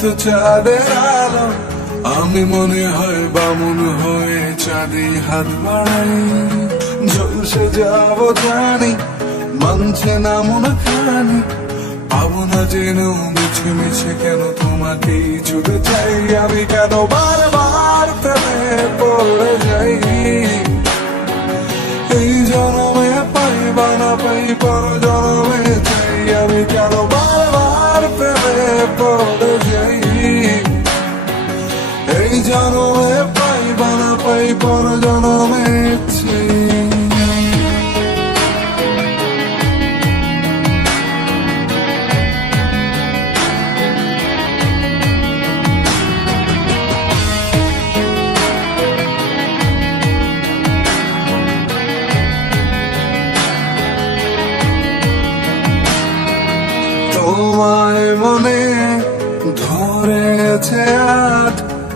তো চাঁদের আলো। আমি মনে হয় বামুন হয়ে চাঁদে হাত বাড়াই। ঝলসে যাব জানি, মানছে না মন খানি। পাবো না যেন মিছে মিছে কেন তোমাকে ছুটে চাই। আমি কেন বারবার প্রেমে পড়ে যাই? এই জনমে পাই বানা পাই পর জনমে চাই। জনমে পাই বানা পাই পর জনমে তোমায় মনে ধরেছে আজ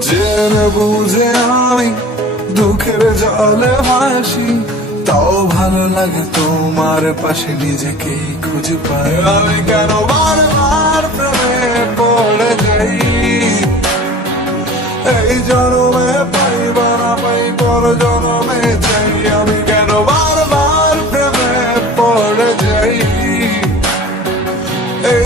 জেনে বুঝে আমি দুঃখের জলে ভাসি, তাও ভালো লাগে তোমার পাশে নিজেকে খুঁজে পাই। আমি কেন বারবার